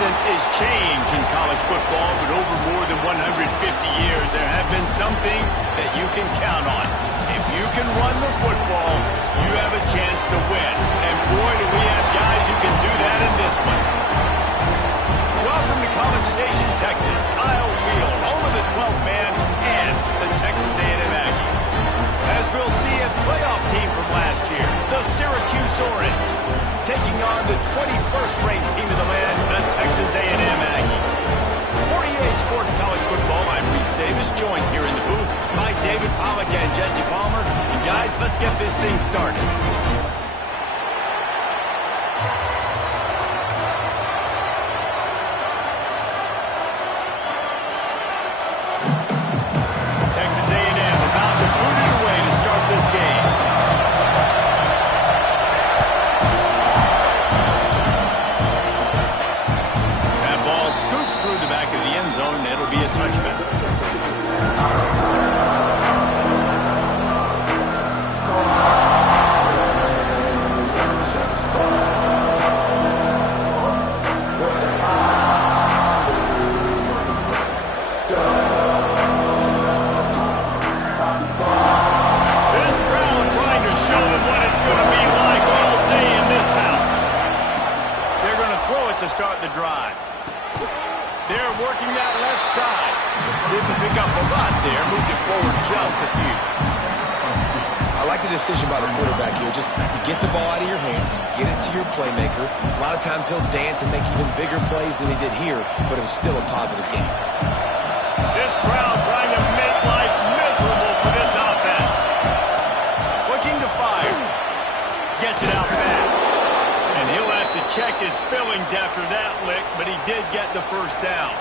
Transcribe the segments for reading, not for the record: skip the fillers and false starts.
constant is change in college football, but over more than 150 years, there have been some things that you can count on. If you can run the football, you have a chance to win. And boy, do we have guys who can do that in this one. Welcome to College Station, Texas. Kyle Wheel, home of the 12th man and the Texas A&M Aggies. As we'll see, a playoff team from last year, the Syracuse Orange, taking on the 21st ranked team of the land, the Texas A&M Aggies. For EA Sports College Football, I'm Reese Davis, joined here in the booth by David Pollack and Jesse Palmer. And guys, let's get this thing started. Texas A&M about to boot it away to start this game. That ball scoots through the back of the end zone. It'll be a touchback. To start the drive. They're working that left side. Didn't pick up a lot there. Moved it forward just a few. I like the decision by the quarterback here. Just get the ball out of your hands, get it to your playmaker. A lot of times he'll dance and make even bigger plays than he did here, but it was still a positive game. This crowd trying to make life miserable for this offense. Looking to fire. Gets it out fast. And he'll have to check his fillings after that lick, but he did get the first down.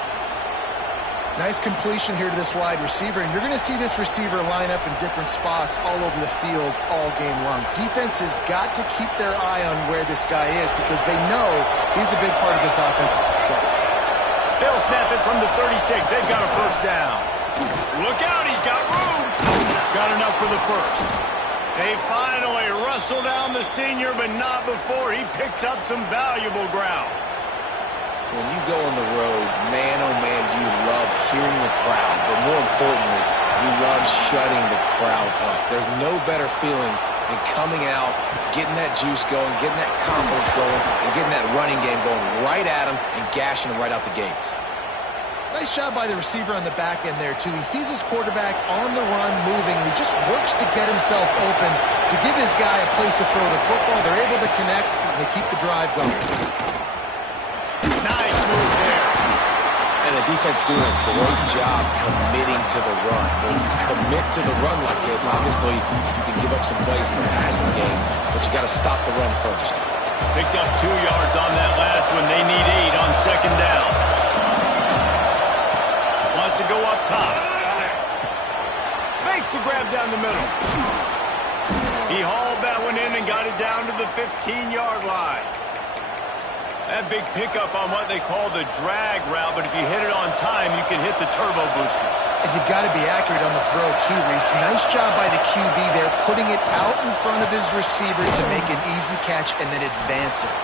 Nice completion here to this wide receiver, and you're going to see this receiver line up in different spots all over the field all game long. Defense has got to keep their eye on where this guy is because they know he's a big part of this offense's success. They'll snap it from the 36. They've got a first down. Look out, he's got room. Got enough for the first. They finally wrestle down the senior, but not before he picks up some valuable ground. When you go on the road, man, oh man, you love hearing the crowd. But more importantly, you love shutting the crowd up. There's no better feeling than coming out, getting that juice going, getting that confidence going, and getting that running game going right at them and gashing them right out the gates. Nice job by the receiver on the back end there, too. He sees his quarterback on the run moving, and he just works to get himself open to give his guy a place to throw the football. They're able to connect, and they keep the drive going. Nice move there. And the defense doing a great job committing to the run. When you commit to the run like this, obviously you can give up some plays in the passing game, but you got to stop the run first. Picked up 2 yards on that last one. They need 8 on second down. Wants to go up top. Makes the grab down the middle. He hauled that one in and got it down to the 15-yard line. That big pickup on what they call the drag route, but if you hit it on time, you can hit the turbo boosters. And you've got to be accurate on the throw, too, Reese. Nice job by the QB there, putting it out in front of his receiver to make an easy catch and then advance it.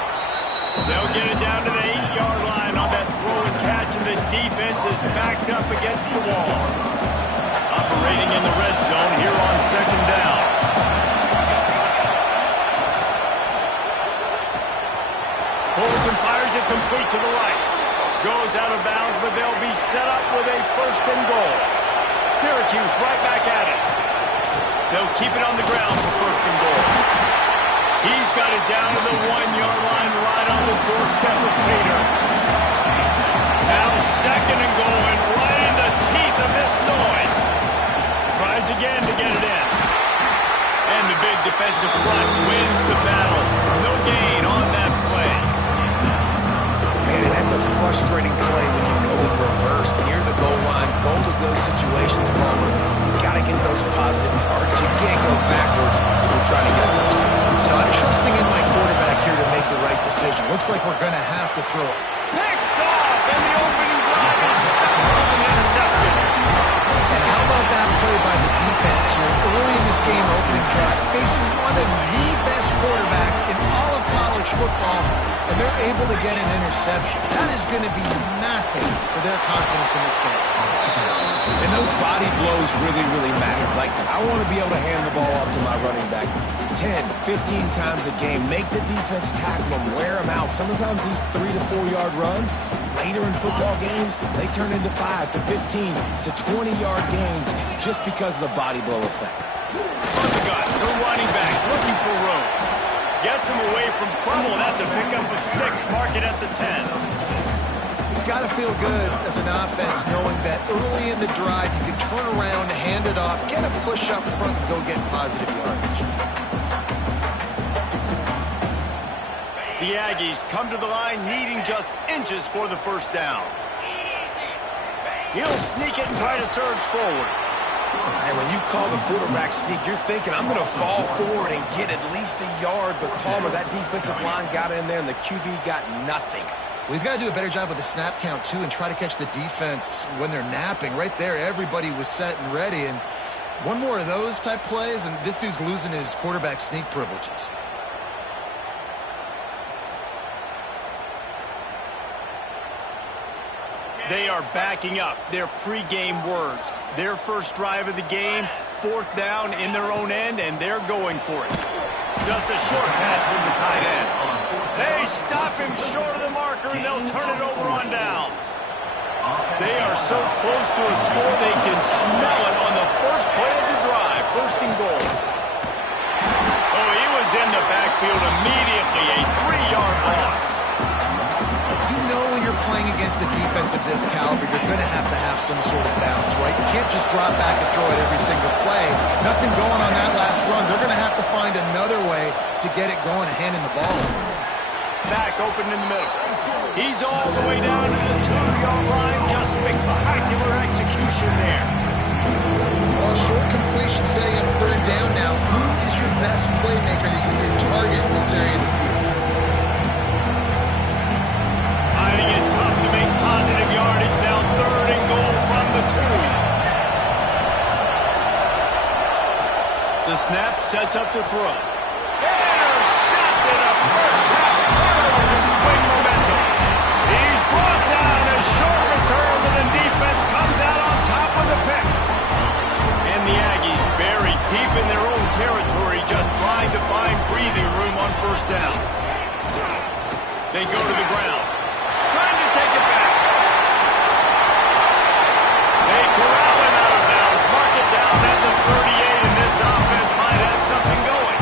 They'll get it down to the 8-yard line on that throw and catch, and the defense is backed up against the wall. Operating in the red zone here on second down. Pulls and fires it complete to the right. Goes out of bounds, but they'll be set up with a first and goal. Syracuse right back at it. They'll keep it on the ground for first and goal. He's got it down to the 1-yard line right on the doorstep of Peter. Now second and goal, and right in the teeth of this noise. Tries again to get it in. And the big defensive front wins the battle. No gain on that play. Man, and that's a frustrating play when you go in reverse near the goal line. Goal-to-go situations, Palmer. You got to get those positive yards. You can't go backwards if you're trying to get a touchdown. You know, I'm trusting in my quarterback here to make the right decision. Looks like we're going to have to throw it. Picked off, and the opening drive is stopped with an interception. And how about that play by the defense here early in this game opening drive, facing one of the best quarterbacks in all of college football. and they're able to get an interception. That is going to be massive for their confidence in this game. And those body blows really, really matter. Like, I want to be able to hand the ball off to my running back 10, 15 times a game. Make the defense tackle them, wear them out. Sometimes these 3 to 4 yard runs, later in football games, they turn into 5 to 15 to 20 yard gains just because of the body blow effect. On the gun, the running back looking for room. Gets him away from trouble. That's a pickup of 6. Mark it at the 10. It's got to feel good as an offense knowing that early in the drive you can turn around, hand it off, get a push up front, and go get positive yardage. The Aggies come to the line needing just inches for the first down. He'll sneak it and try to surge forward. And when you call the quarterback sneak, you're thinking, I'm going to fall forward and get at least a yard. But Palmer, that defensive line got in there, and the QB got nothing. Well, he's got to do a better job with the snap count, too, and try to catch the defense when they're napping. Right there, everybody was set and ready. And one more of those type plays, and this dude's losing his quarterback sneak privileges. They are backing up their pregame words. Their first drive of the game, 4th down in their own end, and they're going for it. Just a short pass to the tight end. They stop him short of the marker, and they'll turn it over on downs. They are so close to a score, they can smell it on the first play of the drive. 1st and goal. Oh, he was in the backfield immediately. A 3-yard loss. You know when you're playing against a defense of this caliber, you're going to have some sort of balance, right? You can't just drop back and throw it every single play. Nothing going on that last run. They're going to have to find another way to get it going and handing the ball over. Back open in the middle. He's all the way down to the 2-yard line. Just spectacular execution there. Well, short completion setting up 3rd down now. Who is your best playmaker that you can target in this area of the field? Finding it tough to make positive yardage now. 3rd and goal from the 2. The snap sets up the throw. Intercepted, a first half turnover and swing momentum. He's brought down, a short return, and the defense comes out on top of the pick. And the Aggies buried deep in their own territory, just trying to find breathing room on 1st down. They go to the ground. Trying to take it back. They corral him out of bounds. Mark it down at the 38, and this offense might have something going.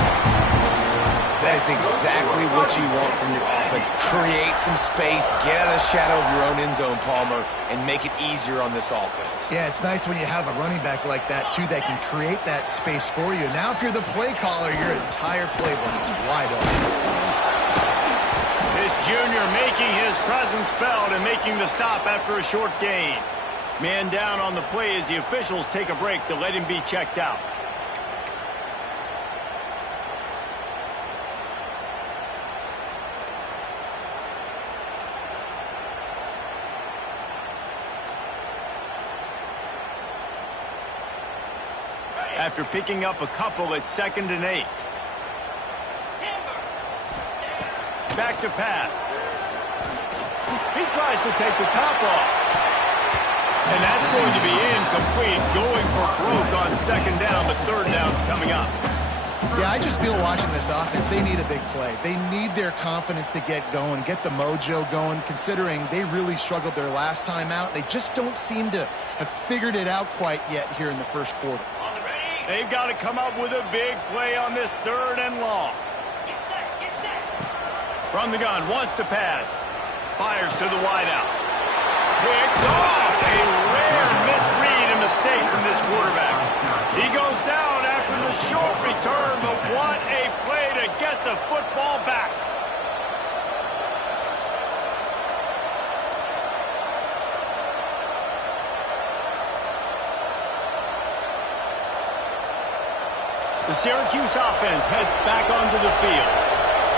That is exactly what you want from your offense. Create some space, get out of the shadow of your own end zone, Palmer, and make it easier on this offense. Yeah, it's nice when you have a running back like that, too, that can create that space for you. Now, if you're the play caller, your entire playbook is wide open. This junior making his presence felt and making the stop after a short gain. Man down on the play as the officials take a break to let him be checked out. After picking up a couple at 2nd and 8. Back to pass. He tries to take the top off. And that's going to be incomplete. Going for broke on 2nd down, but 3rd down's coming up. Yeah, I just feel watching this offense, they need a big play. They need their confidence to get going, get the mojo going, considering they really struggled their last time out. They just don't seem to have figured it out quite yet here in the 1st quarter. They've got to come up with a big play on this 3rd and long. From the gun, wants to pass. Fires to the wideout. Picked off. A rare misread and mistake from this quarterback. He goes down after the short return, but what a play to get the football back. The Syracuse offense heads back onto the field.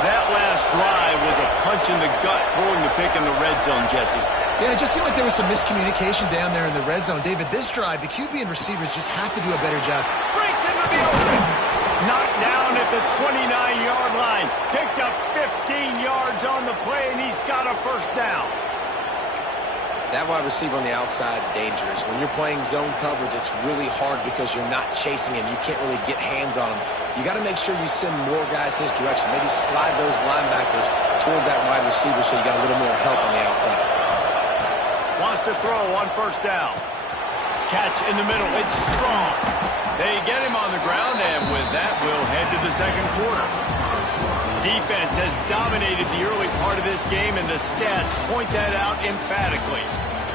That last drive was a punch in the gut, throwing the pick in the red zone, Jesse. Yeah, it just seemed like there was some miscommunication down there in the red zone. David, this drive, the QB and receivers just have to do a better job. Breaks into the open. Knocked down at the 29-yard line. Picked up 15 yards on the play, and he's got a first down. That wide receiver on the outside is dangerous. When you're playing zone coverage, it's really hard because you're not chasing him. You can't really get hands on him. You got to make sure you send more guys his direction. Maybe slide those linebackers toward that wide receiver so you got a little more help on the outside. Wants to throw on first down. Catch in the middle. It's strong. They get him on the ground, and with that, we'll head to the second quarter. Defense has dominated the early part of this game, and the stats point that out emphatically.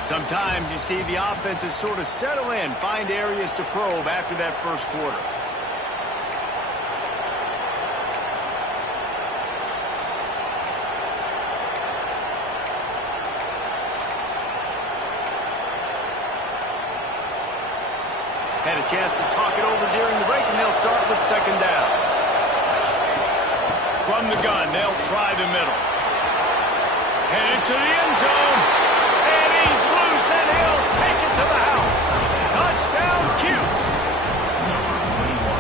Sometimes you see the offenses sort of settle in, find areas to probe after that first quarter. Had a chance to talk it over during the break, and they'll start with second down. From the gun, they'll try the middle. Headed to the end zone. And he's loose, and he'll take it to the house. Touchdown, Cuse.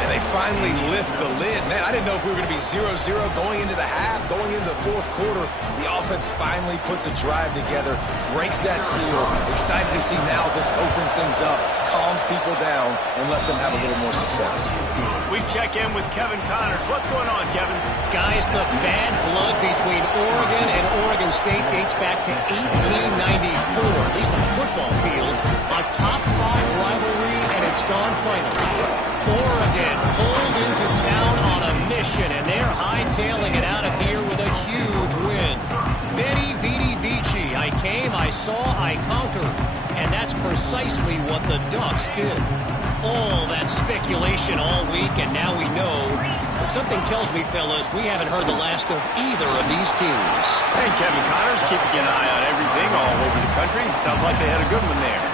And they finally lift the lid. Man, I didn't know if we were going to be 0-0 going into the half, going into the fourth quarter. The offense finally puts a drive together, breaks that seal. Excited to see now this opens things up, calms people down, and lets them have a little more success. We check in with Kevin Connors. What's going on, Kevin? Guys, the bad blood between Oregon and Oregon State dates back to 1894, at least on the football field. A top-5 rivalry, and it's gone finally. Oregon pulled into town on a mission, and they're hightailing it out of here with a huge win. Veni, vidi, vici. I came, I saw, I conquered. And that's precisely what the Ducks did. All that speculation all week, and now we know. But something tells me, fellas, we haven't heard the last of either of these teams. Hey, Kevin Connors, keeping an eye on everything all over the country. Sounds like they had a good one there.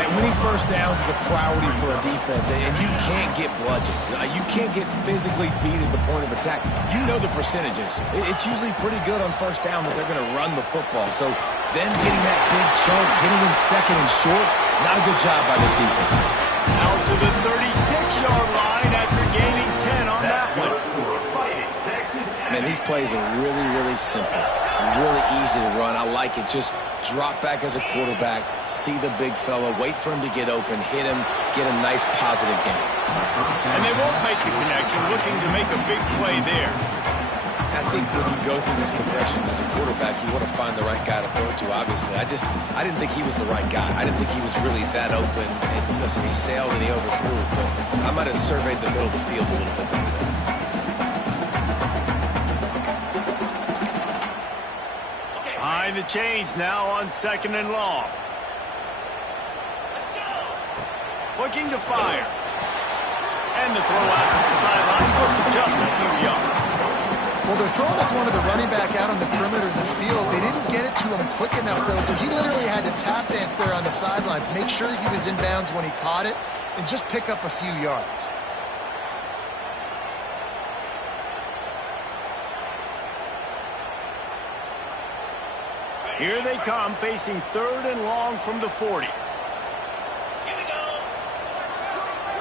And winning first downs is a priority for a defense, and you can't get bludgeoned. You can't get physically beat at the point of attack. You know the percentages. It's usually pretty good on first down that they're going to run the football. So then getting that big chunk, getting in second and short, not a good job by this defense. Out to the 36-yard line after gaining 10 on that one. Man, these plays are really, really simple. Really easy to run. I like it. Just drop back as a quarterback, see the big fella, wait for him to get open, hit him, get a nice positive game. And they won't make the connection, looking to make a big play there. I think when you go through these progressions as a quarterback, you want to find the right guy to throw it to, obviously. I didn't think he was the right guy. I didn't think he was really that open. And listen, he sailed and he overthrew it, but I might have surveyed the middle of the field a little bit better there. Behind the chains now on second and long. Looking to fire. And the throw out to the sideline, good for just a few yards. Well, they're throwing this one to the running back out on the perimeter of the field. They didn't get it to him quick enough, though, so he literally had to tap dance there on the sidelines, make sure he was in bounds when he caught it, and just pick up a few yards. Here they come, facing third and long from the 40.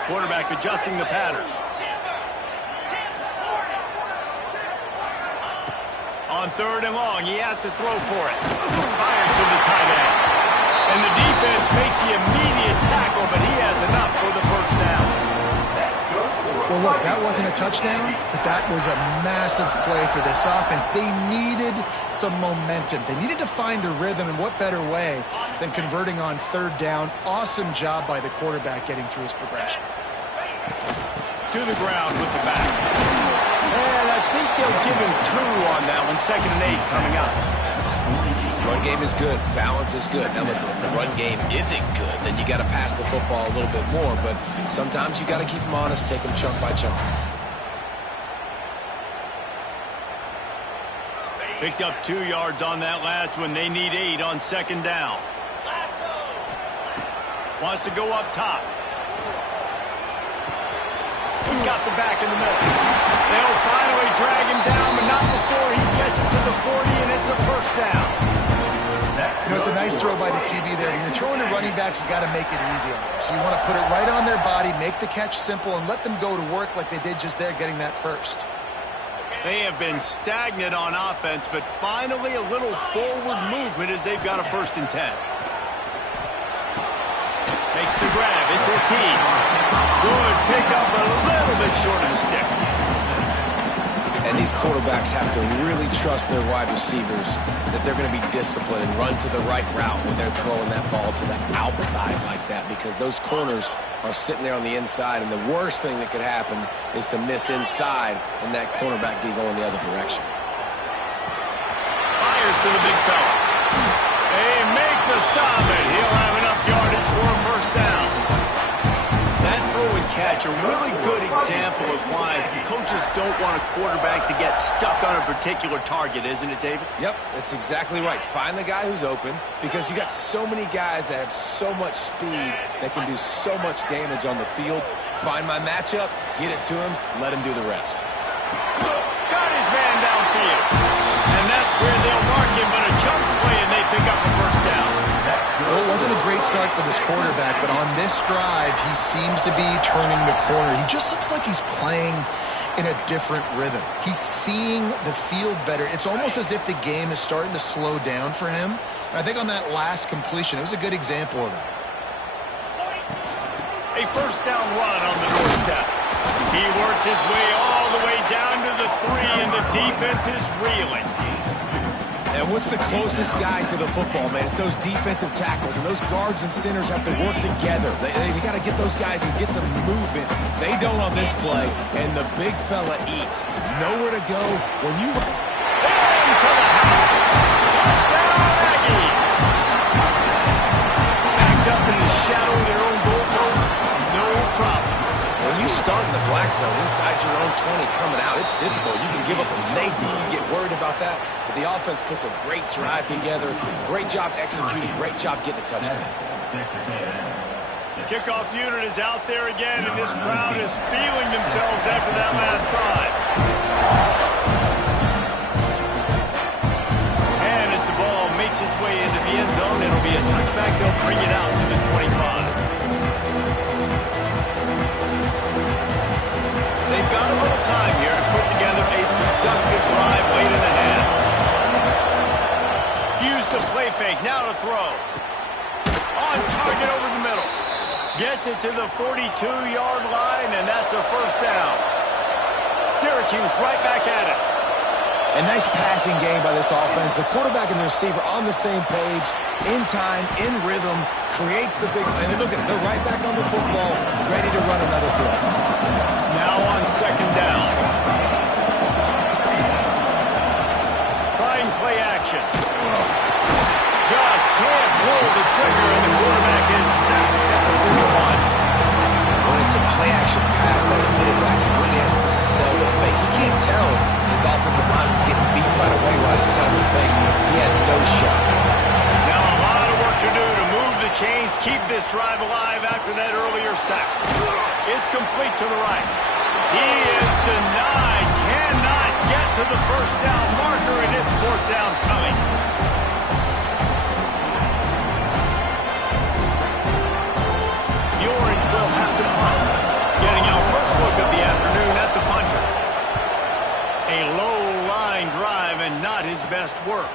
Quarterback adjusting the pattern. On third and long, he has to throw for it. Fires to the tight end. And the defense makes the immediate tackle, but he has enough for the first down. Well, look, that wasn't a touchdown, but that was a massive play for this offense. They needed some momentum. They needed to find a rhythm, and what better way than converting on third down. Awesome job by the quarterback getting through his progression. To the ground with the back. And I think they'll give him 2 on that one. Second and 8 coming up. Run game is good. Balance is good. Now listen, if the run game isn't good, then you got to pass the football a little bit more. But sometimes you got to keep them honest, take them chunk by chunk. Picked up 2 yards on that last one. They need 8 on second down. Wants to go up top. He's got the back in the middle. They'll finally drag him down, but not before he gets it to the 40, and it's a first down. You know, it's a nice throw by the QB there. When you're throwing to running backs, you got to make it easy on them. So you want to put it right on their body, make the catch simple, and let them go to work like they did just there, getting that first. They have been stagnant on offense, but finally a little forward movement as they've got a 1st and 10. Makes the grab. It's Ortiz. Good pick up, a little bit short of the sticks. And these quarterbacks have to really trust their wide receivers that they're going to be disciplined and run to the right route when they're throwing that ball to the outside like that, because those corners are sitting there on the inside, and the worst thing that could happen is to miss inside and that cornerback be going the other direction. Fires to the big fella. They make the stop, and he'll have enough yardage for a 1st down. That throw and catch, a really good example of why coaches don't want a quarterback to get stuck on a particular target, isn't it, David? Yep, that's exactly right. Find the guy who's open, because you got so many guys that have so much speed that can do so much damage on the field. Find my matchup, get it to him, let him do the rest. Got his man downfield. And that's where they'll mark him, but a chunk play, and they pick up a 1st down. Well, it wasn't a great start for this quarterback, but on this drive, he seems to be turning the corner. He just looks like he's playing in a different rhythm. He's seeing the field better. It's almost as if the game is starting to slow down for him. And I think on that last completion, it was a good example of that. A 1st down run on the doorstep. He works his way all the way down to the 3, and the defense is reeling. And what's the closest guy to the football, man? It's those defensive tackles, and those guards and centers have to work together. They got to get those guys and get some movement. They don't on this play, and the big fella eats. Nowhere to go when you... Into the house. Touchdown, Aggies. Backed up in the shadow of their own goalpost, no problem. When you start in the black zone inside your own 20 coming out, it's difficult. You can give up a safety. You get worried about that. But the offense puts a great drive together. Great job executing. Great job getting a touchdown. Kickoff unit is out there again, and this crowd is feeling themselves after that last drive. And as the ball makes its way into the end zone, it'll be a touchback. They'll bring it out to the 25. They've got a little time here to put together a productive drive late in the half. Use the play fake, now to throw. On target over the middle. Gets it to the 42-yard line, and that's a 1st down. Syracuse right back at it. A nice passing game by this offense. The quarterback and the receiver on the same page, in time, in rhythm, creates the big... And look at it, they're right back on the football, ready to run another play. Now on 2nd down. Trying play action. Just can't pull the trigger, and the quarterback is sacked at the 41. When it's a play action pass, that quarterback, he really has to sell the fake. He can't tell his offensive lineman's getting beat right away while he's selling the fake. He had no shot. Now a lot of work to do to move the chains, keep this drive alive after that earlier sack. It's complete to the right. He is denied, cannot get to the 1st down marker, and it's 4th down coming. The Orange will have to punt. Getting our first look of the afternoon at the punter. A low line drive and not his best work.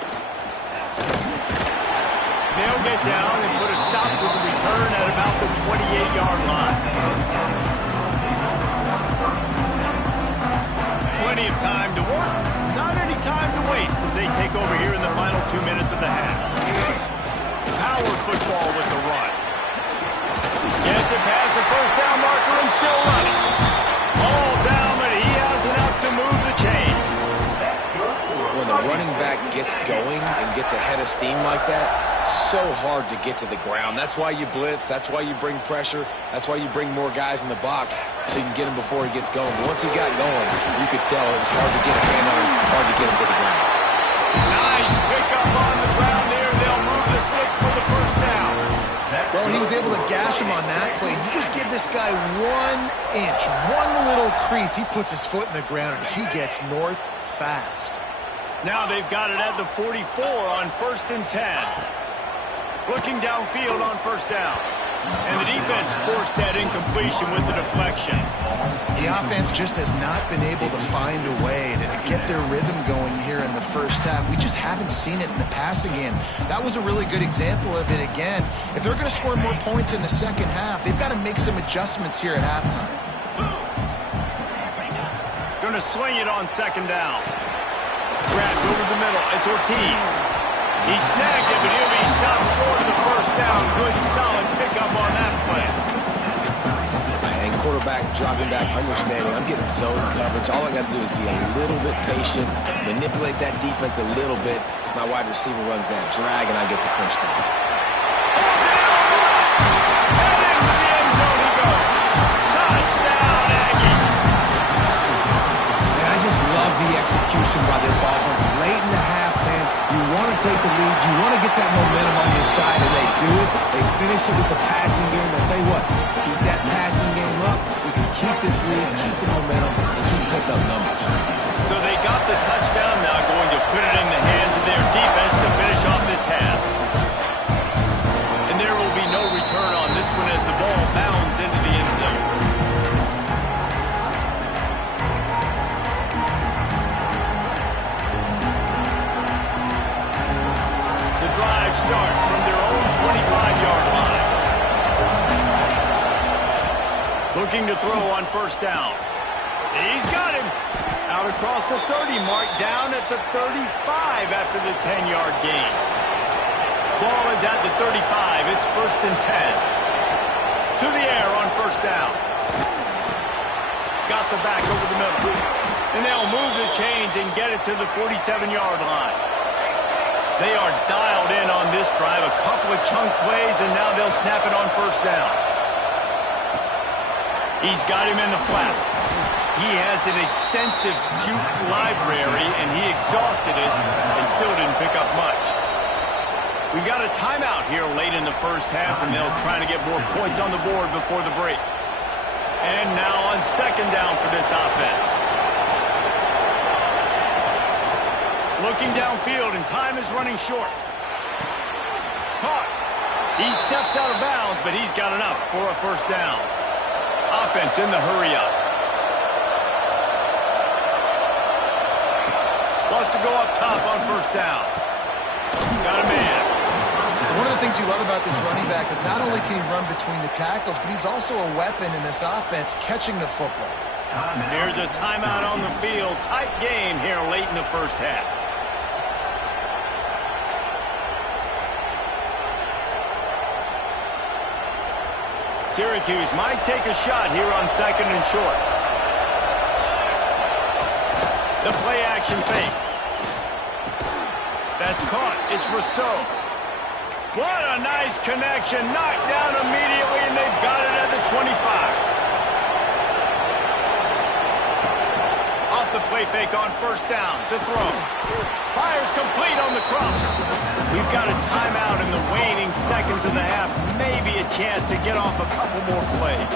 They'll get down and put a stop to the return at about the 28-yard line. Plenty of time to work, not any time to waste as they take over here in the final 2 minutes of the half. Power football with the run. Gets it past the 1st down marker and still running. All down, but he has enough to move the chains. When the running back gets going and gets ahead of steam like that, so hard to get to the ground. That's why you blitz. That's why you bring pressure. That's why you bring more guys in the box so you can get him before he gets going. But once he got going, you could tell it was hard to get a hand on him, hard to get him to the ground. Nice pickup on the ground there. They'll move the sticks for the 1st down. Well, he was able to gash him on that play. You just give this guy 1 inch, one little crease. He puts his foot in the ground, and he gets north fast. Now they've got it at the 44 on 1st and 10. Looking downfield on first down. And the defense forced that incompletion with the deflection. The offense just has not been able to find a way to get their rhythm going here in the first half. We just haven't seen it in the passing game. That was a really good example of it again. If they're going to score more points in the second half, they've got to make some adjustments here at halftime. Going to swing it on second down. Grabbed over the middle. It's Ortiz. He snagged it, but he'll be stopped short of the first down. Good, solid pickup on that play. And quarterback dropping back, understanding I'm getting zone coverage. All I got to do is be a little bit patient, manipulate that defense a little bit. My wide receiver runs that drag, and I get the first down. And into the end zone he goes. Touchdown, Aggie. And I just love the execution by this offense. Late in the half, man, you want to take the lead. You want to get that momentum on your side, and they do it. They finish it with the passing game. I'll tell you what, keep that passing game up. We can keep this lead, keep the momentum, and keep picking up numbers. So they got the touchdown, now going to put it in the hands of their defense to finish off this half. And there will be no return on this one as the ball bounds into the end zone. The drive starts from their own 25-yard line. Looking to throw on first down. He's got him. Out across the 30 mark, down at the 35 after the 10-yard gain. Ball is at the 35. It's 1st and 10. To the air on first down. Got the back over the middle. And they'll move the chains and get it to the 47-yard line. They are dialed in on this drive. A couple of chunk plays, and now they'll snap it on first down. He's got him in the flat. He has an extensive juke library, and he exhausted it and still didn't pick up much. We've got a timeout here late in the first half, and they'll try to get more points on the board before the break. And now on second down for this offense. Looking downfield, and time is running short. Caught. He steps out of bounds, but he's got enough for a first down. Offense in the hurry up. Wants to go up top on first down. Got a man. One of the things you love about this running back is not only can he run between the tackles, but he's also a weapon in this offense catching the football. Here's a timeout on the field. Tight game here late in the first half. Syracuse might take a shot here on second and short. The play action fake. That's caught. It's Rousseau. What a nice connection. Knocked down immediately, and they've got it at the 25. Off the play fake on first down. To throw. Fires complete on the crosser. We've got a timeout in the waning seconds of the half. Maybe a chance to get off a couple more plays.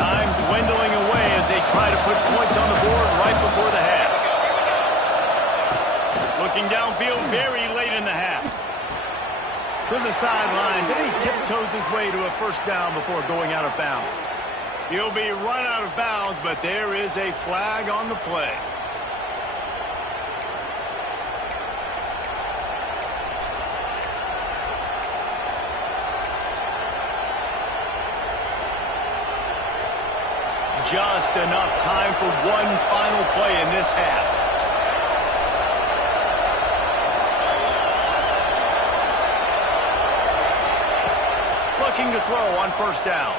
Time dwindling away as they try to put points on the board right before the half. Looking downfield very late in the half. To the sidelines, and he tiptoes his way to a first down before going out of bounds. He'll be run out of bounds, but there is a flag on the play. Just enough time for one final play in this half. Looking to throw on first down.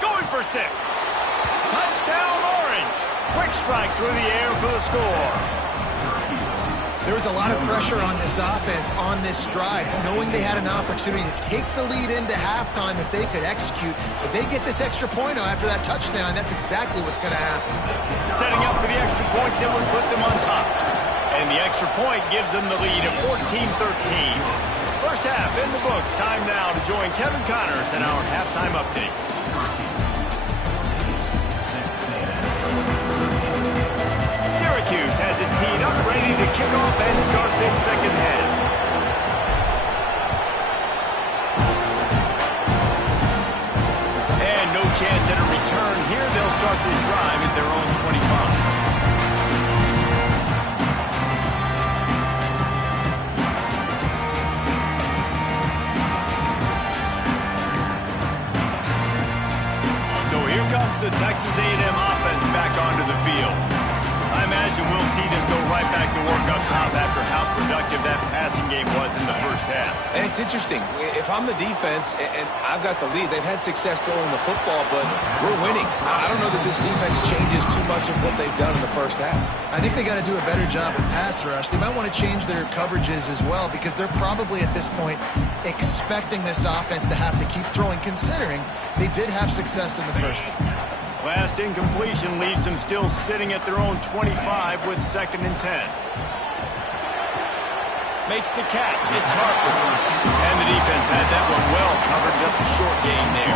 Going for 6. Touchdown, Orange. Quick strike through the air for the score. There was a lot of pressure on this offense on this drive, knowing they had an opportunity to take the lead into halftime if they could execute. If they get this extra point after that touchdown, that's exactly what's going to happen. Setting up for the extra point that would put them on top. And the extra point gives them the lead of 14-13. First half in the books. Time now to join Kevin Connors in our halftime update. Syracuse has it teed up, ready to kick off and start this second half. And no chance at a return here. They'll start this drive at their own 25. Comes the Texas A&M offense back onto the field. I imagine we'll see them go right back to work up top after how productive that passing game was in the first half. And it's interesting. If I'm the defense and I've got the lead, they've had success throwing the football, but we're winning. I don't know that this defense changes too much of what they've done in the first half. I think they got to do a better job with pass rush. They might want to change their coverages as well because they're probably at this point expecting this offense to have to keep throwing, considering they did have success in the first half. Last incompletion leaves them still sitting at their own 25 with 2nd and 10. Makes the catch. It's Harper. And the defense had that one well covered. Just a short gain there.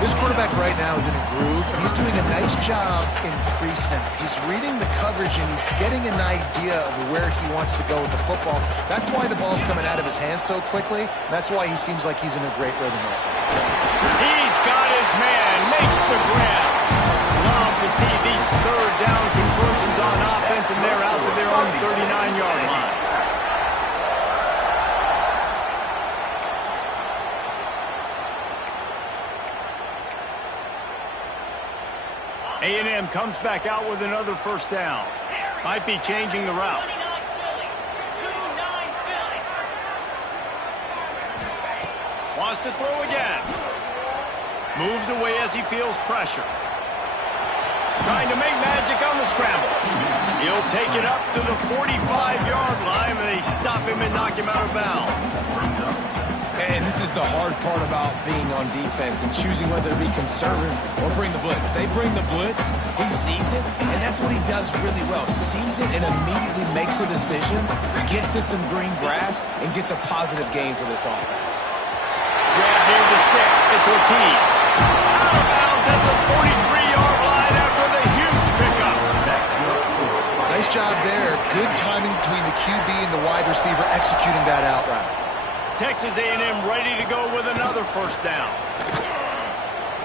This quarterback right now is in a groove, and he's doing a nice job in pre-snap. He's reading the coverage, and he's getting an idea of where he wants to go with the football. That's why the ball's coming out of his hands so quickly. That's why he seems like he's in a great rhythm right now. He's got his man. Makes the grab. Love to see these third down conversions on offense, and they're out to their own 39-yard line. A&M comes back out with another first down. Might be changing the route. Wants to throw again. Moves away as he feels pressure. Trying to make magic on the scramble. He'll take it up to the 45-yard line, and they stop him and knock him out of bounds. And this is the hard part about being on defense and choosing whether to be conservative or bring the blitz. They bring the blitz, he sees it, and that's what he does really well. Sees it and immediately makes a decision, gets to some green grass, and gets a positive gain for this offense. Grab near the sticks. It's Ortiz. Out of bounds at the 43-yard line after the huge pickup. Nice job there. Good timing between the QB and the wide receiver executing that out route. Texas A&M ready to go with another first down.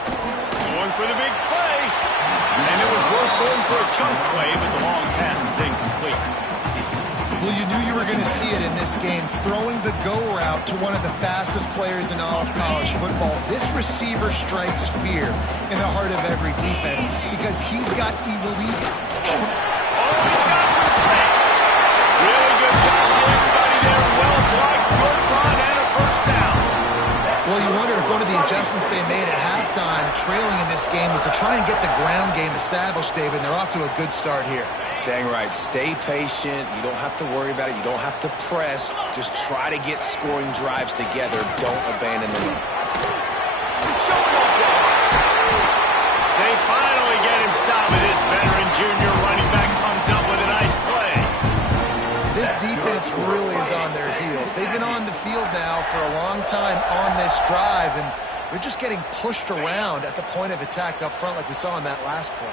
Going for the big play. And it was worth going for a chunk play, but the long pass is incomplete. Well, you knew you were going to see it in this game, throwing the go route to one of the fastest players in all of college football. This receiver strikes fear in the heart of every defense because he's got elite. Oh, he's got some space. Really good job by everybody there. Well blocked, good run, and a first down. Well, you wondered if one of the adjustments they made at halftime, trailing in this game, was to try and get the ground game established, David, and they're off to a good start here. Dang right. Stay patient. You don't have to worry about it. You don't have to press. Just try to get scoring drives together. Don't abandon the run. Showing off the They finally get him stopped. This veteran junior running back comes up with a nice play. This defense really is on their heels. They've been on the field now for a long time on this drive, and they're just getting pushed around at the point of attack up front like we saw in that last play.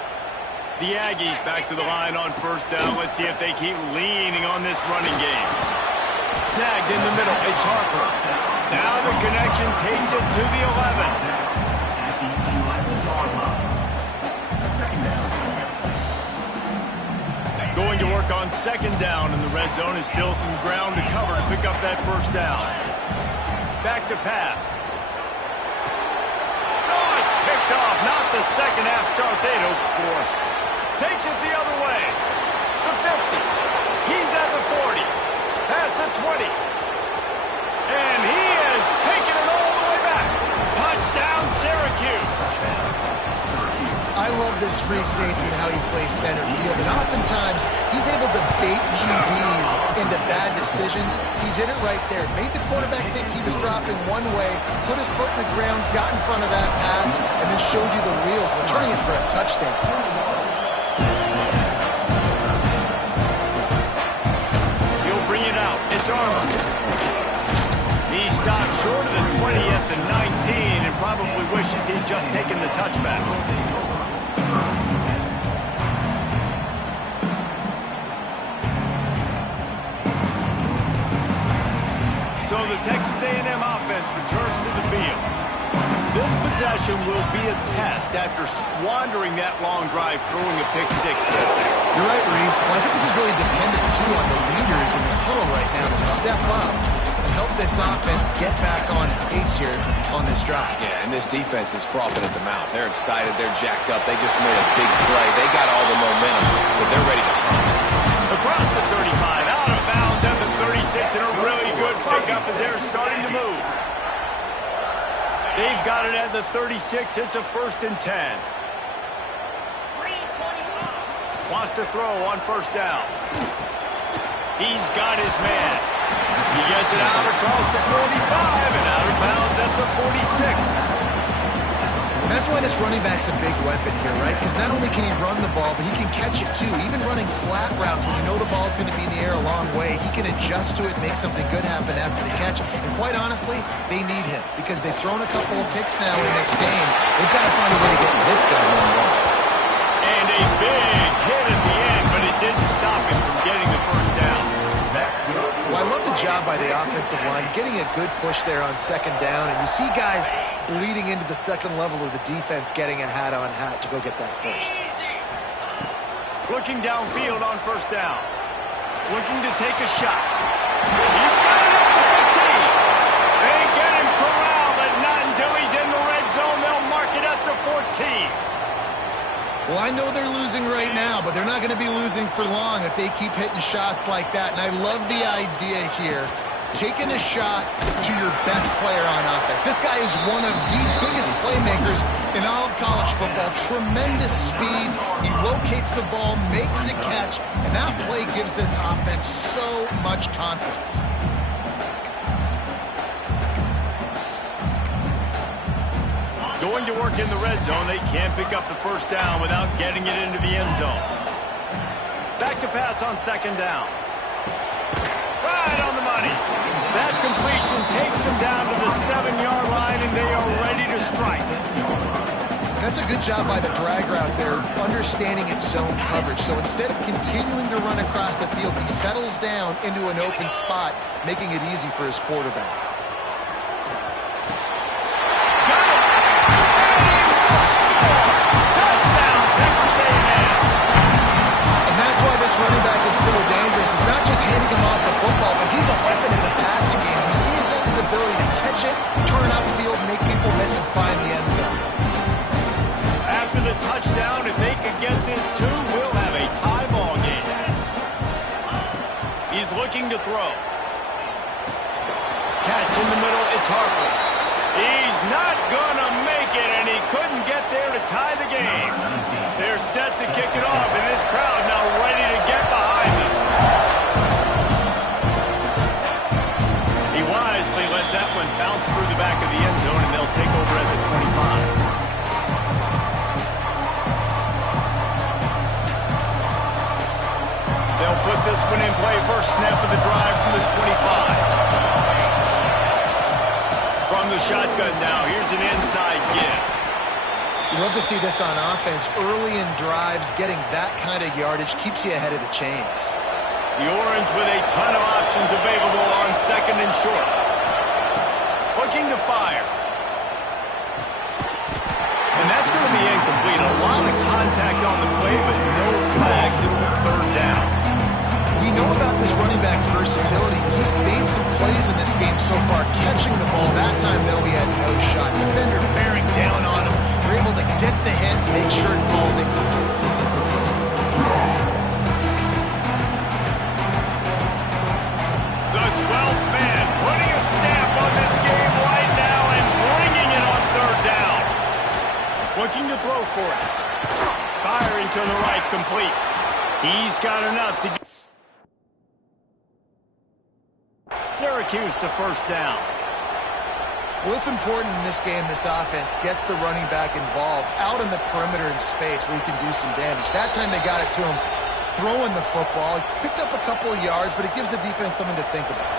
The Aggies back to the line on first down. Let's see if they keep leaning on this running game. Snagged in the middle. It's Harper. Now the connection takes it to the 11. Going to work on second down in the red zone. Is still some ground to cover to pick up that first down. Back to pass. Oh, it's picked off. Not the second half start they'd hoped for. Takes it the other way. The 50. He's at the 40. Past the 20. And he has taken it all the way back. Touchdown, Syracuse. I love this free safety and how he plays center field. And oftentimes, he's able to bait QBs into bad decisions. He did it right there. Made the quarterback think he was dropping one way, put his foot in the ground, got in front of that pass, and then showed you the wheels, returning it for a touchdown. It's Arnold. He stopped short of the 20 at the 19 and probably wishes he'd just taken the touchback. So the Texas A&M offense returns to the field. This possession will be a test after squandering that long drive, throwing a pick six. You're right, Reese. Well, I think this is really dependent, too, on the leaders in this huddle right now to step up and help this offense get back on pace here on this drive. Yeah, and this defense is frothing at the mouth. They're excited. They're jacked up. They just made a big play. They got all the momentum, so they're ready to hunt. Across the 35, out of bounds at the 36, and a really good pickup as they're starting to move. They've got it at the 36. It's a 1st and 10. Wants to throw on 1st down. He's got his man. He gets it out across the 45 and out of bounds at the 46. That's why this running back's a big weapon here, right? Because not only can he run the ball, but he can catch it too. Even running flat routes when you know the ball's going to be in the air a long way, he can adjust to it, make something good happen after the catch. And quite honestly, they need him because they've thrown a couple of picks now in this game. They've got to find a way to get this guy running well. And a big hit at the end, but it didn't stop him from getting the 1st down. Well, I love the job by the offensive line, getting a good push there on 2nd down, and you see guys leading into the 2nd level of the defense getting a hat-on-hat to go get that 1st. Looking downfield on 1st down. Looking to take a shot. He's got it up to 15. They get him corralled, but not until he's in the red zone. They'll mark it at the 14. Well, I know they're losing right now, but they're not going to be losing for long if they keep hitting shots like that. And I love the idea here, taking a shot to your best player on offense. This guy is one of the biggest playmakers in all of college football. Tremendous speed. He locates the ball, makes a catch, and that play gives this offense so much confidence. Going to work in the red zone. They can't pick up the 1st down without getting it into the end zone. Back to pass on 2nd down. Right on the money. That completion takes them down to the 7-yard line, and they are ready to strike. That's a good job by the drag route there, understanding its zone coverage. So instead of continuing to run across the field, he settles down into an open spot, making it easy for his quarterback. Running back is so dangerous. It's not just handing him off the football, but he's a weapon in the passing game. You see his ability to catch it, turn upfield, make people miss, and find the end zone. After the touchdown, if they can get this too, we'll have a tie ball game. He's looking to throw. Catch in the middle, it's Harper. He's not gonna make it, and he couldn't get there to tie the game. They're set to kick it off, and this crowd now ready to get behind them. He wisely lets that one bounce through the back of the end zone, and they'll take over at the 25. They'll put this one in play. First snap of the drive from the 25. From the shotgun now, here's an inside give. You love to see this on offense. Early in drives, getting that kind of yardage keeps you ahead of the chains. The Orange with a ton of options available on 2nd and short. Looking to fire. And that's going to be incomplete. A lot of contact on the play, but no flags. It'll be 3rd down. We know about this running back's versatility. He's made some plays in this game so far, catching the ball. That time, though, he had no shot. Defender bearing down on him. We're able to get the hit, make sure it falls incomplete. The 12th man putting a stamp on this game right now and bringing it on 3rd down. Looking to throw for it. Firing to the right, complete. He's got enough to get Syracuse to 1st down. Well, it's important in this game this offense gets the running back involved out in the perimeter in space where he can do some damage. That time they got it to him throwing the football. He picked up a couple of yards, but it gives the defense something to think about.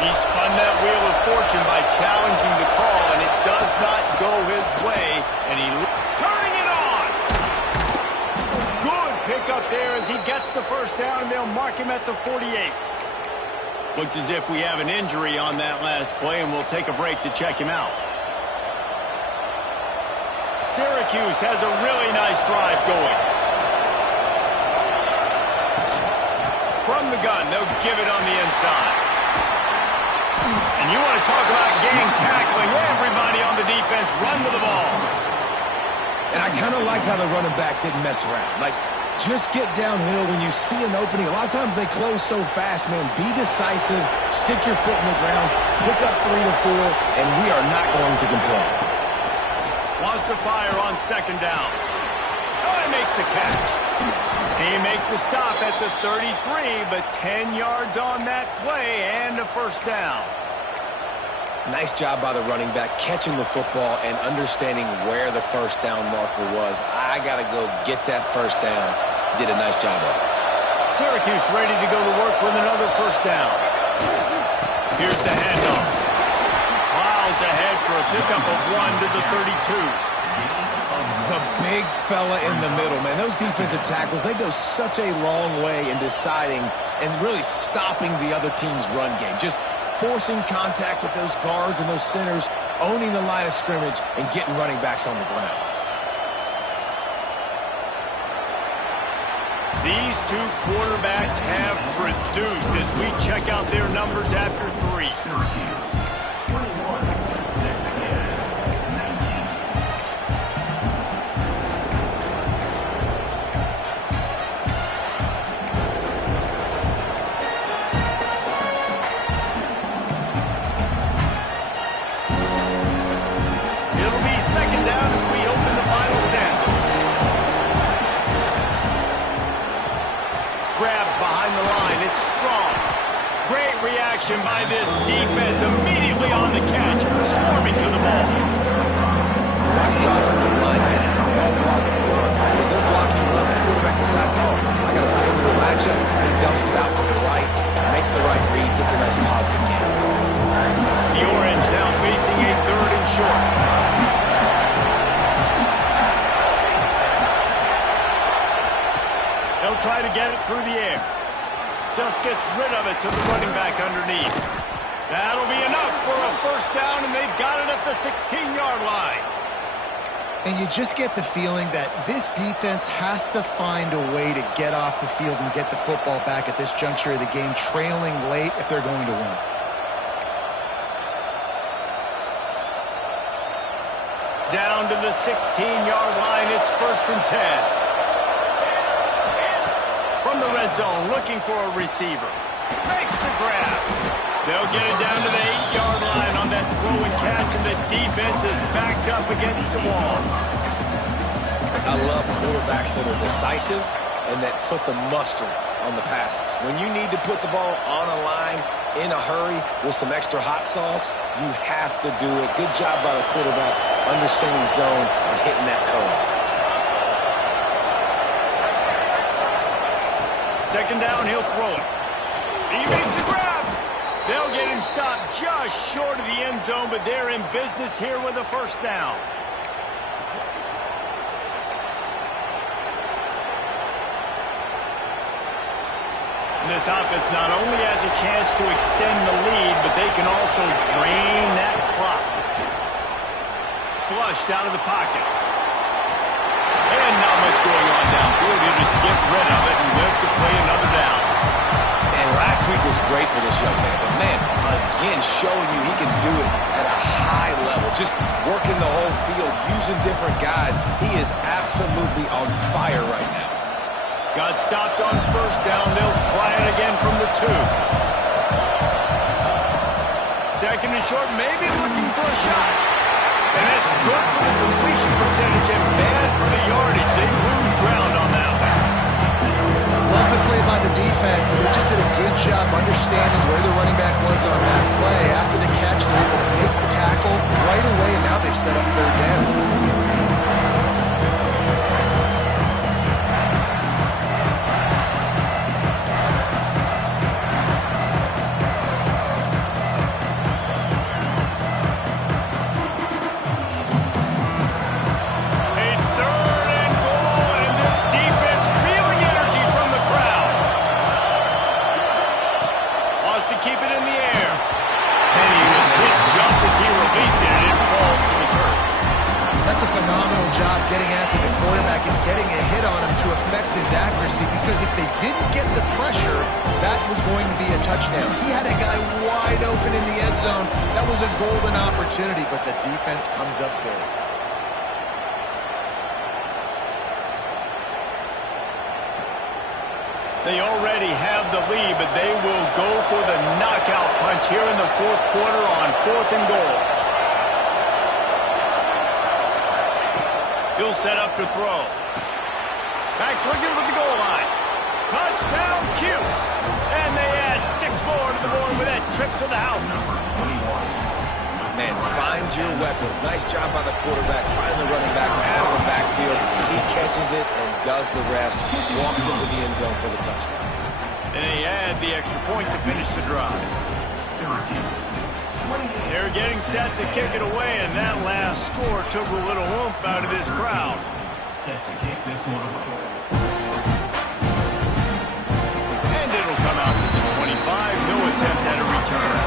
He spun that wheel of fortune by challenging the call, and it does not go his way, and he turning it on. Good pick up there as he gets the 1st down, and they'll mark him at the 48. Looks as if we have an injury on that last play, and we'll take a break to check him out. Syracuse has a really nice drive going. From the gun, they'll give it on the inside. And you want to talk about gang tackling. Everybody on the defense run with the ball. And I kind of like how the running back didn't mess around. Like, just get downhill when you see an opening. A lot of times they close so fast, man. Be decisive, stick your foot in the ground, pick up 3 to 4, and we are not going to complain. Wants to fire on second down. Oh, he makes the catch. He makes the stop at the 33, but 10 yards on that play and a first down. Nice job by the running back catching the football and understanding where the first down marker was. I got to go get that first down. He did a nice job of it. Syracuse ready to go to work with another first down. Here's the handoff. Plows ahead for a pickup of 1 to the 32. The big fella in the middle, man. Those defensive tackles, they go such a long way in deciding and really stopping the other team's run game. Just forcing contact with those guards and those centers, owning the line of scrimmage, and getting running backs on the ground. These two quarterbacks have produced as we check out their numbers after 3. By this defense immediately on the catch, swarming to the ball. Watch the offensive line now. They all block and run. As they're blocking run, the quarterback decides, oh, I got a favorable matchup. He dumps it out to the right, makes the right read, gets a nice positive game. The Orange now facing a 3rd and short. They'll try to get it through the air. Just gets rid of it to the running back underneath. That'll be enough for a first down, and they've got it at the 16-yard line. And you just get the feeling that this defense has to find a way to get off the field and get the football back at this juncture of the game, trailing late if they're going to win. Down to the 16-yard line, it's 1st and 10. From the red zone, looking for a receiver. Makes the grab. They'll get it down to the 8-yard line on that throw and catch, and the defense is backed up against the wall. I love quarterbacks that are decisive and that put the mustard on the passes. When you need to put the ball on a line in a hurry with some extra hot sauce, you have to do it. Good job by the quarterback understanding zone and hitting that curve. Second down, he'll throw it. He makes the grab. They'll get him stopped just short of the end zone, but they're in business here with a first down. And this offense not only has a chance to extend the lead, but they can also drain that clock. Flushed out of the pocket. And not much going on downfield. You just get rid of it and live to play another down. And last week was great for this young man. But, man, again, showing you he can do it at a high level. Just working the whole field, using different guys. He is absolutely on fire right now. Got stopped on first down. They'll try it again from the 2. Second and short, maybe looking for a shot. And that's good for the completion percentage and bad for the yardage. They lose ground on that one. Love the play by the defense. They just did a good job understanding where the running back was on that play. After the catch, they're able to make the tackle right away, and now they've set up 3rd down. Keep it accuracy, because if they didn't get the pressure, that was going to be a touchdown. He had a guy wide open in the end zone. That was a golden opportunity, but the defense comes up big. They already have the lead, but they will go for the knockout punch here in the fourth quarter on 4th and goal. He'll set up to throw. Back's looking for the goal line. Touchdown, Cuse. And they add 6 more to the board with that trip to the house. Man, find your weapons. Nice job by the quarterback, finding the running back out of the backfield. He catches it and does the rest. Walks into the end zone for the touchdown. And they add the extra point to finish the drive. They're getting set to kick it away, and that last score took a little oomph out of this crowd. Set to kick this one away. And it'll come out to the 25. No attempt at a return.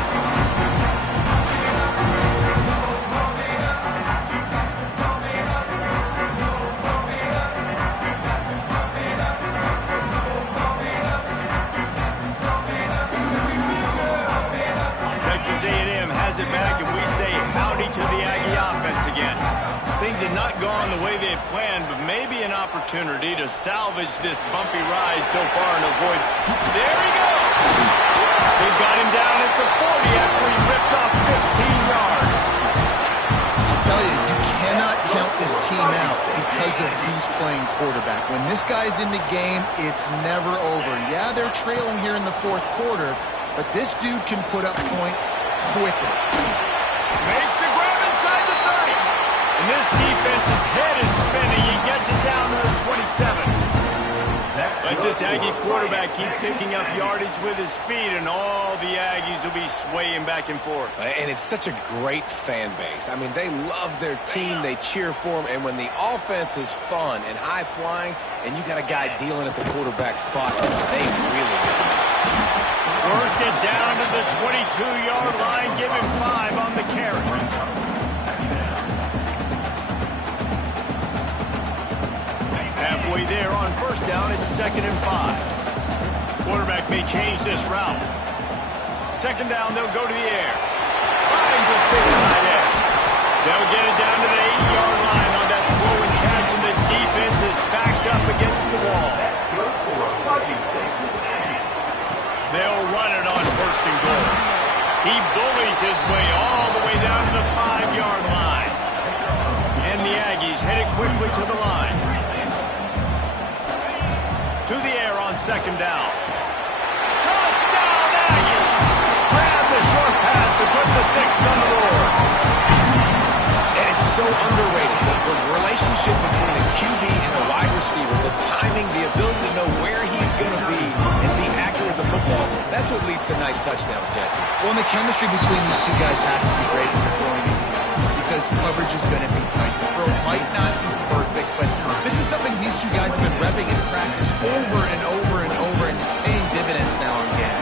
A&M has it back, and we say howdy to the Aggie offense again. Things have not gone the way they had planned, but maybe an opportunity to salvage this bumpy ride so far and avoid... There he goes! They've got him down at the 40 after he ripped off 15 yards. I'll tell you, you cannot count this team out because of who's playing quarterback. When this guy's in the game, it's never over. Yeah, they're trailing here in the fourth quarter, but this dude can put up points quickly. Makes the grab inside the 30. And this defense's head is spinning. He gets it down to the 27. Let this Aggie quarterback keep picking up yardage with his feet, and all the Aggies will be swaying back and forth. And it's such a great fan base. I mean, they love their team. They cheer for them. And when the offense is fun and high-flying, and you got a guy dealing at the quarterback spot, they really get nuts. Worked it down to the 22-yard line. Give him 5 on the carry. Halfway there on first down, it's 2nd and 5. Quarterback may change this route. 2nd down, they'll go to the air. Finds his big tight end. They'll get it down to the 8-yard line on that throw and catch, and the defense is backed up against the wall. They'll run it on 1st and goal. He bullies his way all the way down to the 5-yard line. And the Aggies headed quickly to the line. To the air on 2nd down. Touchdown, Aggie! Grab the short pass to put the 6 on the board. And it's so underrated. The relationship between a QB and a wide receiver, the timing, the ability to know where he's going to be and be accurate with the football, that's what leads to nice touchdowns, Jesse. Well, and the chemistry between these two guys has to be great when they're throwing it, because coverage is going to be tight. The throw might not be perfect, but this is something these two guys have been repping in practice over and over and over, and it's paying dividends now in game.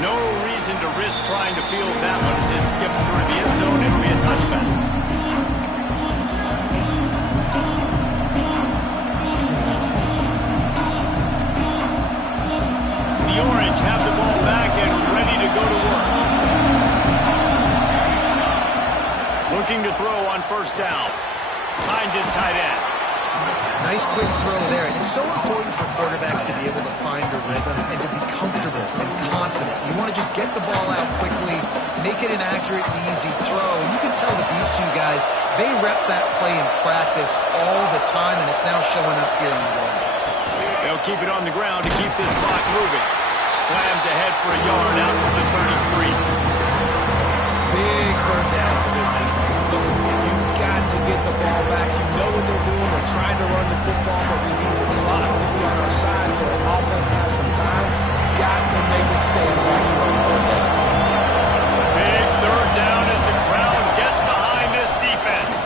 No reason to risk trying to field that one as it skips through the end zone. It'll be a touchback. The Orange have the ball back and ready to go to work. Looking to throw on 1st down. Finds his tight end. Nice quick throw there. And it's so important for quarterbacks to be able to find a rhythm and to be comfortable and confident. You want to just get the ball out quickly, make it an accurate, easy throw. And you can tell that these two guys, they rep that play in practice all the time, and it's now showing up here in the game. They'll keep it on the ground to keep this clock moving. Slams ahead for a yard out to the 33. Big 3rd down for this defense. Listen, you've got to get the ball back. You know what they're doing. They're trying to run the football, but we need the clock to be on our side so our offense has some time. Got to make a stand right here on 3rd down. Big 3rd down as the crowd gets behind this defense.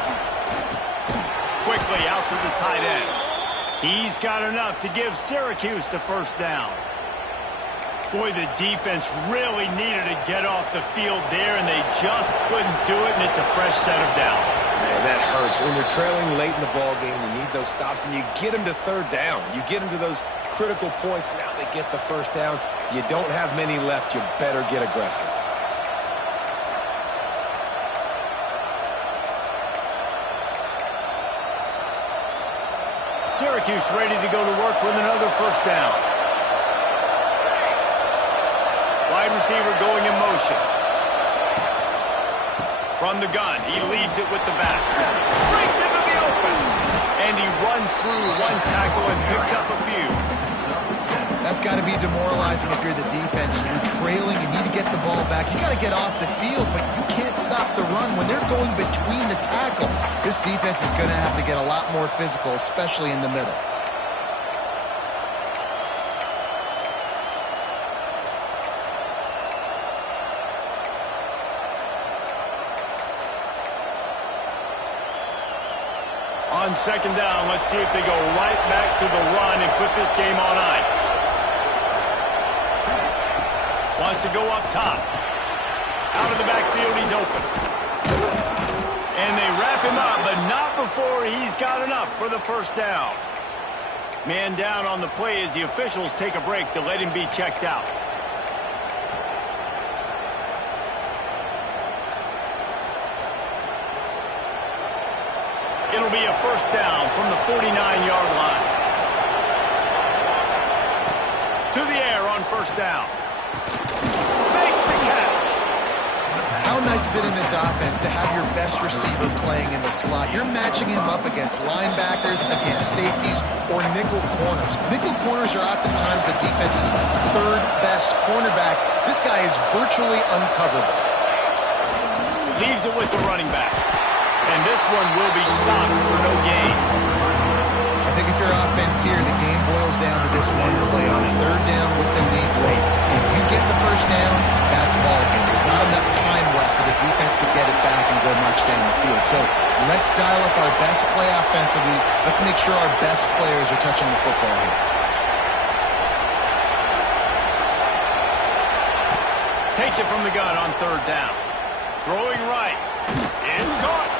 Quickly out to the tight end. He's got enough to give Syracuse the 1st down. Boy, the defense really needed to get off the field there, and they just couldn't do it, and it's a fresh set of downs. Man, that hurts. When you're trailing late in the ball game, you need those stops, and you get them to third down. You get them to those critical points. Now they get the first down. You don't have many left. You better get aggressive. Syracuse ready to go to work with another first down. Wide receiver going in motion. From the gun, he leaves it with the back. Breaks into the open. And he runs through one tackle and picks up a few. That's got to be demoralizing if you're the defense. You're trailing, you need to get the ball back. You got to get off the field, but you can't stop the run when they're going between the tackles. This defense is going to have to get a lot more physical, especially in the middle. On second down, let's see if they go right back to the run and put this game on ice. Wants to go up top. Out of the backfield, he's open. And they wrap him up, but not before he's got enough for the first down. Man down on the play as the officials take a break to let him be checked out. It'll be a first down from the 49-yard line. To the air on first down. Makes the catch. How nice is it in this offense to have your best receiver playing in the slot? You're matching him up against linebackers, against safeties, or nickel corners. Nickel corners are oftentimes the defense's third best cornerback. This guy is virtually uncoverable. Leaves it with the running back. And this one will be stopped for no gain. I think if you're offense here, the game boils down to this one play on third down with the lead late. If you get the first down, that's ball game. There's not enough time left for the defense to get it back and go march down the field. So let's dial up our best play offensively. Let's make sure our best players are touching the football here. Takes it from the gun on third down. Throwing right. It's caught.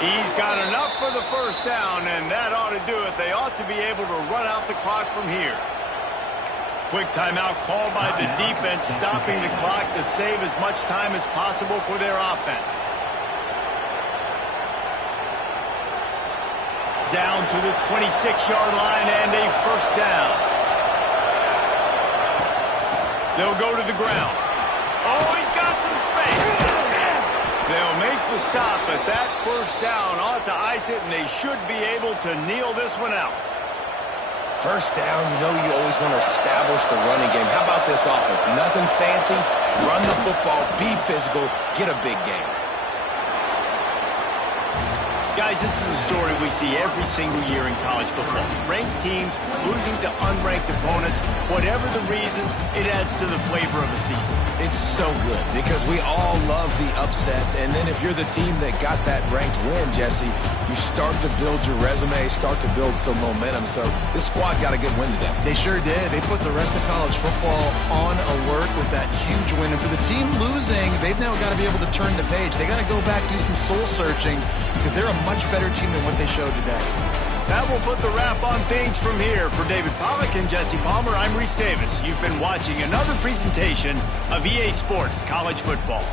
He's got enough for the first down, and that ought to do it. They ought to be able to run out the clock from here. Quick timeout called by the defense, stopping the clock to save as much time as possible for their offense. Down to the 26-yard line and a first down. They'll go to the ground. Oh, he's got some space. They'll make the stop, but that first down ought to ice it, and they should be able to kneel this one out. First down, you know you always want to establish the running game. How about this offense? Nothing fancy. Run the football, be physical, get a big game. Guys, this is a story we see every single year in college football. Ranked teams losing to unranked opponents. Whatever the reasons, it adds to the flavor of the season. It's so good because we all love the upsets. And then if you're the team that got that ranked win, Jesse, you start to build your resume, start to build some momentum. So this squad got a good win today. They sure did. They put the rest of college football on alert with that huge win. And for the team losing, they've now got to be able to turn the page. They got to go back, do some soul searching, because they're a much better team than what they showed today. That will put the wrap on things from here. For David Pollack and Jesse Palmer, I'm Reese Davis. You've been watching another presentation of EA Sports College Football.